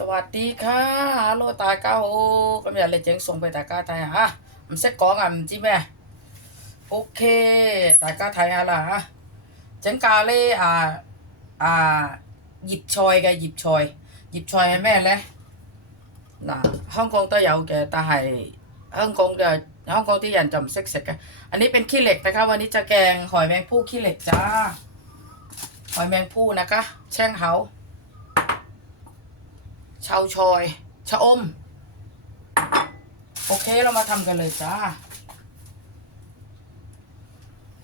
สวัสดีค่ะฮัลโหลตาเก้าโอ้กำลัอเลยเจ๋งส่งไปตาก้าไทยฮะมันเซ็กกองอะมันจีแม่โอเคตาก้าไทยฮะล่ะเจ๋งกาเล่อ่าอ่าหยิบชอยกันหยิบชอย หยิบชอยแม่เลยน่ะฮ่องกงตัวเหยาแกตาไห่ฮ่องกงเดี๋ยวฮ่องกงที่ยันจำเซ็กเซ็กกันอันนี้เป็นขี้เหล็กนะคะวันนี้จะแกงหอยแมงผู้ขี้เหล็กจ้าหอยแมงผู้นะคะ แช่งเฮา ชาวชอยชะอม โอเคเรามาทำกันเลยจ้า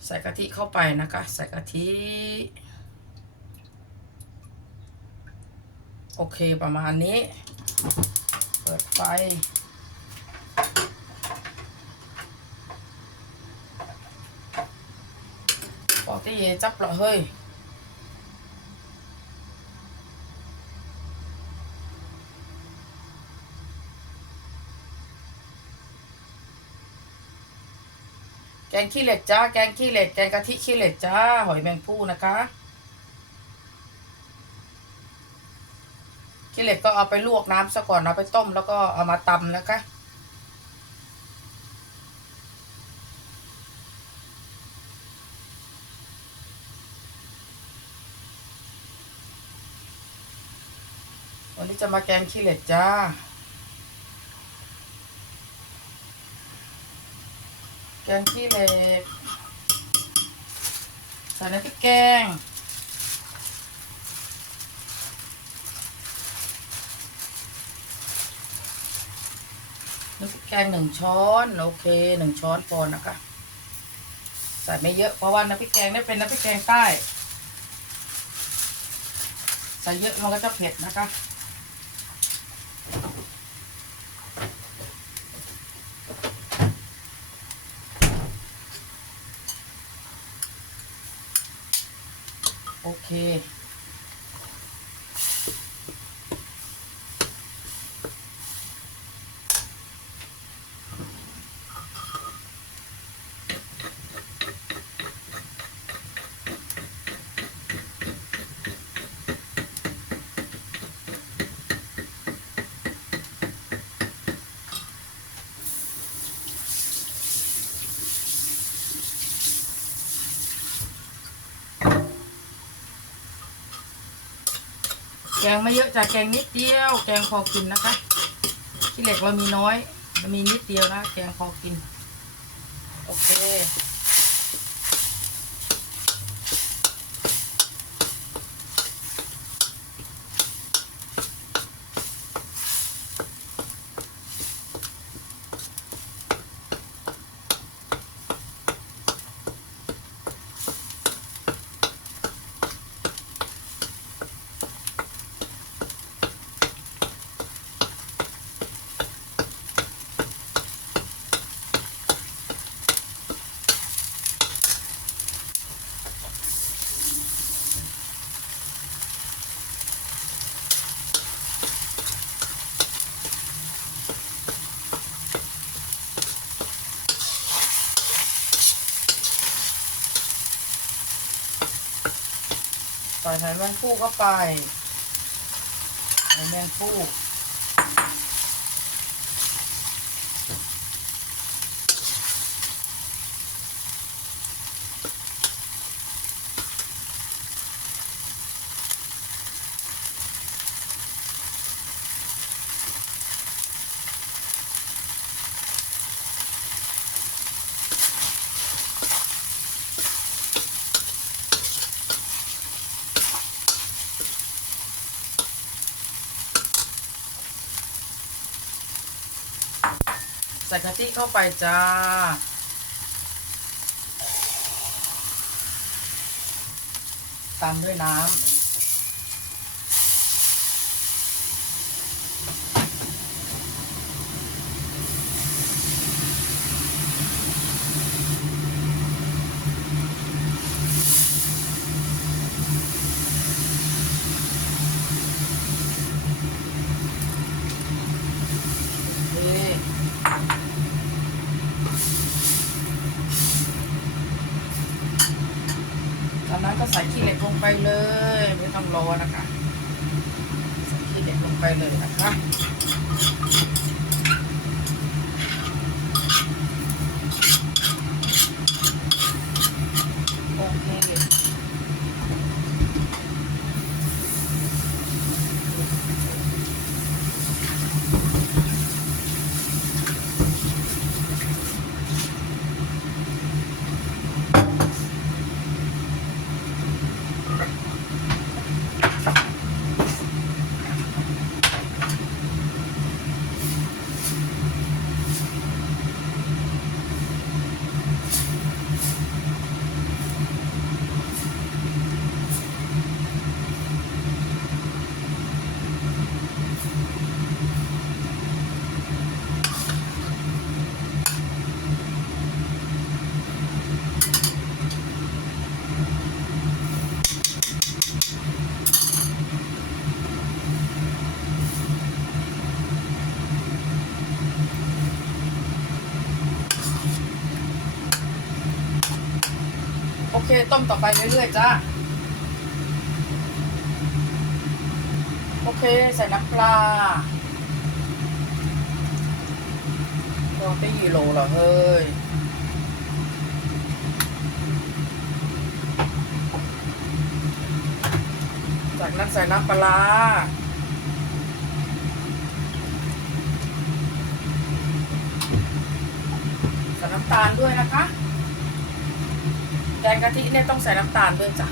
ใส่กะทิเข้าไปนะคะ ใส่กะทิโอเคประมาณนี้ เปิดไฟบอกที่เยจับเหรอเฮ้ย งขี้เหล็กจ้า แกงขี้เหล็ก แกงกะทิขี้เหล็กจ้า หอยแมงภู่นะคะ ขี้เหล็กก็เอาไปลวกน้ำซะก่อนเอาไปต้มแล้วก็เอามาตำนะคะวันนี้จะมาแกงขี้เหล็กจ้า กงขี้เหล็ก ใส่น้ำพริกแกง น้ำพริกแกงหนึ่งช้อน โอเคหนึ่งช้อนพอนะคะ ใส่ไม่เยอะเพราะว่าน้ำพริกแกงนี่เป็นน้ำพริกแกงใต้ ใส่เยอะมันก็จะเผ็ดนะคะ โอเค แกงไม่เยอะจ้ะแกงนิดเดียว แกงพอกินนะคะที่เหล็กเรามีน้อยมีนิดเดียวนะ แกงพอกิน โอเค ใส่ไข่แมงผู้เข้าไปไข่แมงผู้ ใส่กะทิเข้าไปจ้า ตามด้วยน้ำ นี่ จากนั้นก็ใส่ขี้เหล็กลงไปเลยไม่ต้องรอนะคะ ใส่ขี้เหล็กลงไปเลยนะคะ โอเค โอ เคต้มต่อไปเรื่อยๆจ้าโอเคใส่น้ำปลาโรตีโลเหรอเฮ้ยจากนั้นใส่น้ำปลาใส่น้ำตาลด้วยนะคะ แกงกะทิเนี่ยต้องใส่น้ำตาลด้วยจ้ะ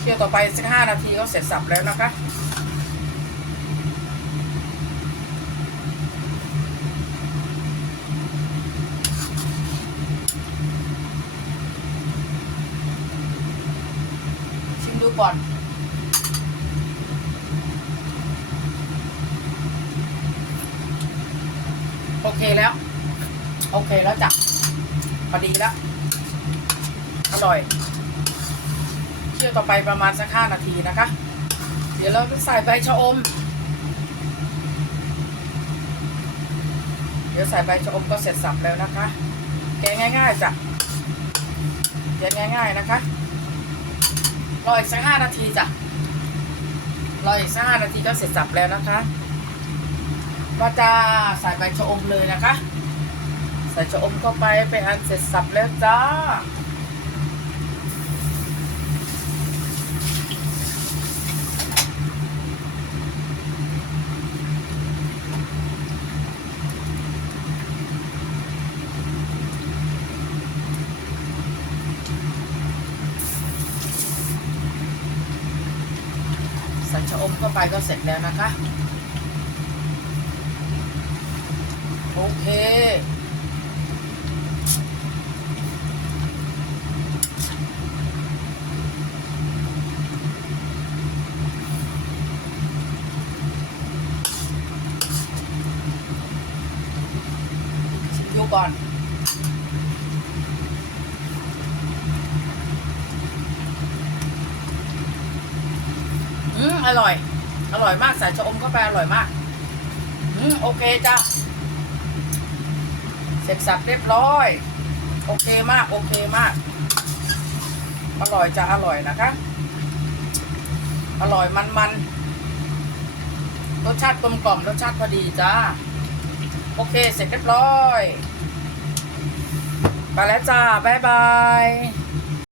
เคี่ยวต่อไปสักห้านาทีก็เสร็จสับแล้วนะคะ ดูก่อน โอเคแล้ว โอเคแล้วจ้ะพอดีแล้ว อร่อยเคี่ยวต่อไปประมาณสักห้านาทีนะคะ เดี๋ยวเราจะใส่ใบชะอม เดี๋ยวใส่ใบชะอมก็เสร็จสับแล้วนะคะ แกง่ายๆจ้ะแกง่ายๆนะคะ รออีกสักห้านาทีจ้ะรออีกสักห้านาทีก็เสร็จสับแล้วนะคะก็จะใส่ใบชะอมเลยนะคะ ใส่ชะอมเข้าไปเป็นอันเสร็จสับแล้วจ้า ชะอมเข้าไปก็เสร็จแล้วนะคะ โอเคชิมดูก่ อร่อย อร่อยมากใส่ชะอมเข้าไปอร่อยมาก อืมโอเคจ้ะเสร็จสับเรียบร้อย โอเคมาก โอเคมาก อร่อยจะอร่อยนะคะ อร่อยมันมันๆรสชาติกลมกล่อมรสชาติพอดีจ้า โอเคเสร็จเรียบร้อย ไปแล้วจ้า บ๊ายบาย